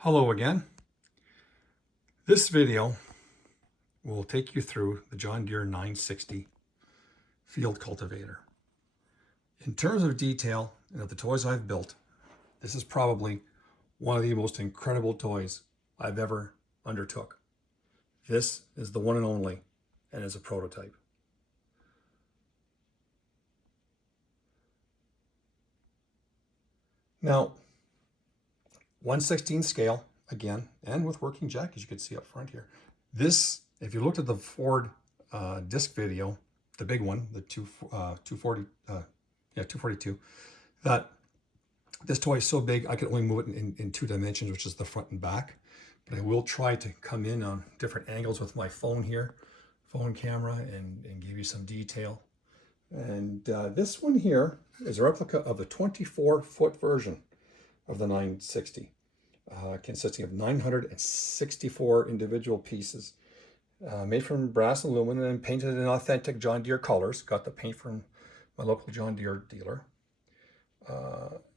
Hello again. This video will take you through the John Deere 960 Field Cultivator. In terms of detail and of the toys I've built, this is probably one of the most incredible toys I've ever undertook. This is the one and only, and is a prototype. Now, 1/16 scale, again, and with working jack, as you can see up front here. This, if you looked at the Ford disc video, the big one, the 242, that this toy is so big I could only move it in two dimensions, which is the front and back. But I will try to come in on different angles with my phone here, phone camera, and give you some detail. And this one here is a replica of the 24-foot version of the 960, consisting of 964 individual pieces, made from brass and aluminum and painted in authentic John Deere colors. Got the paint from my local John Deere dealer.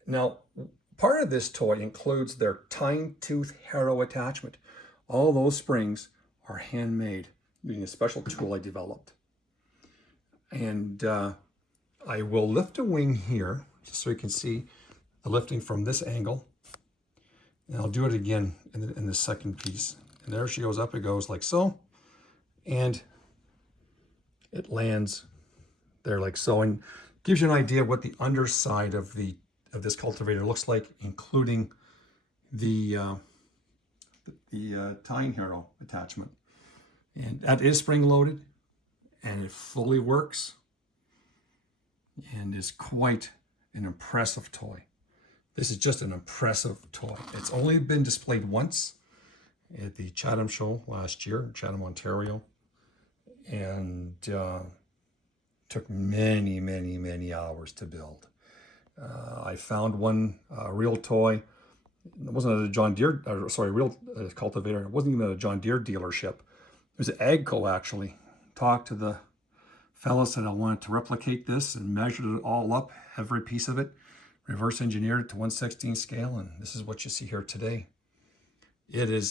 Now, part of this toy includes their Tine Tooth Harrow Attachment. All those springs are handmade using a special tool I developed. And I will lift a wing here, just so you can see the lifting from this angle. And I'll do it again in the second piece. And there she goes up, it goes like so. And it lands there like so, and gives you an idea of what the underside of this cultivator looks like, including the Tine Harrow attachment. And that is spring loaded, and it fully works, and is quite an impressive toy. This is just an impressive toy. It's only been displayed once at the Chatham show last year, Chatham, Ontario, and took many hours to build. I found one real toy. It wasn't at a John Deere, real cultivator. It wasn't even at a John Deere dealership. It was at AGCO, actually. Talked to the fellow, said I wanted to replicate this, and measured it all up, every piece of it, reverse engineered it to 1/16 scale, and this is what you see here today. To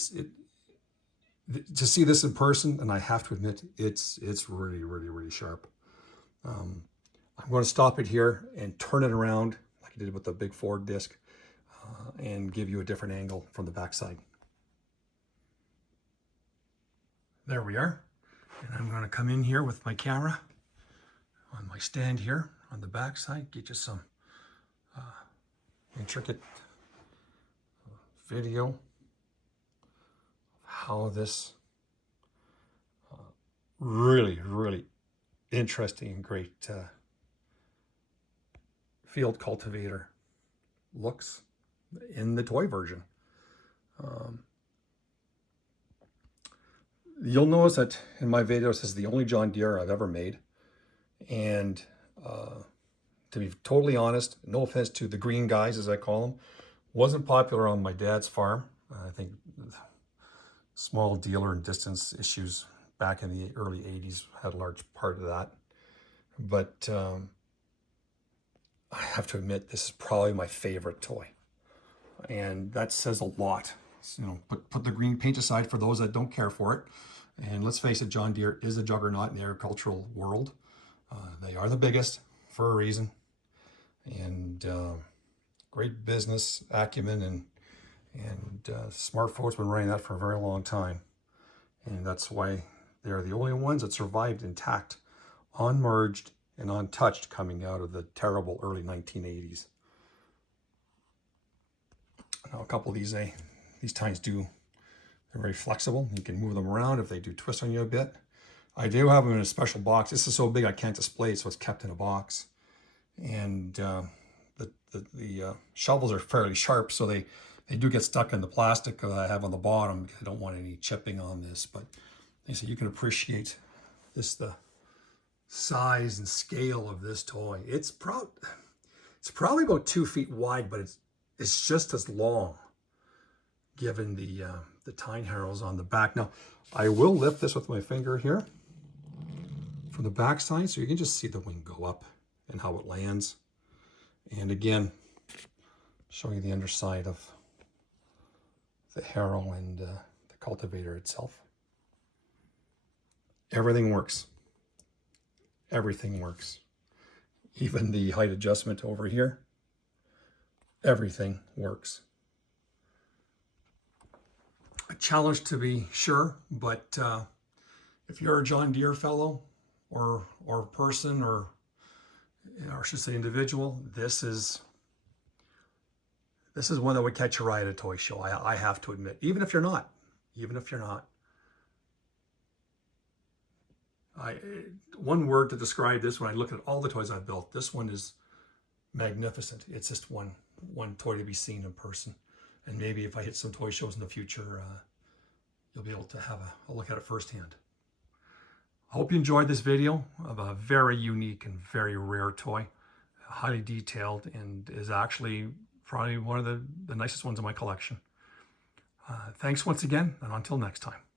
see this in person, and I have to admit, it's really sharp. I'm going to stop it here and turn it around like I did with the big Ford disc, and give you a different angle from the backside. There we are. And I'm going to come in here with my camera on my stand here on the backside, get you some intricate video of how this really interesting and great field cultivator looks in the toy version. You'll notice that in my videos, this is the only John Deere I've ever made. And to be totally honest, no offense to the green guys, as I call them, wasn't popular on my dad's farm. I think small dealer and distance issues back in the early 80s had a large part of that. But I have to admit, this is probably my favorite toy. And that says a lot. So, you know, put the green paint aside for those that don't care for it. And let's face it, John Deere is a juggernaut in the agricultural world. They are the biggest for a reason. And great business acumen, and smart folks have been running that for a very long time. And that's why they're the only ones that survived intact, unmerged and untouched, coming out of the terrible early 1980s. Now, a couple of these tines they're very flexible. You can move them around if they do twist on you a bit. I do have them in a special box. This is so big I can't display it, so it's kept in a box. And the shovels are fairly sharp, so they do get stuck in the plastic I have on the bottom, because I don't want any chipping on this. But so you can appreciate the size and scale of this toy. It's probably about 2 feet wide, but it's just as long, given the tine harrows on the back. Now, I will lift this with my finger here from the back side, so you can just see the wing go up and how it lands. And again, showing you the underside of the harrow and the cultivator itself. Everything works. Everything works. Even the height adjustment over here. Everything works. A challenge to be sure, but if you're a John Deere fellow or person, or I should say individual, this is one that would catch your eye at a toy show. I have to admit, even if you're not. One word to describe this, when I look at all the toys I've built, this one is magnificent. It's just one toy to be seen in person. And maybe if I hit some toy shows in the future, you'll be able to have a look at it firsthand. I hope you enjoyed this video of a very unique and very rare toy, highly detailed, and is actually probably one of the nicest ones in my collection. Thanks once again, and until next time.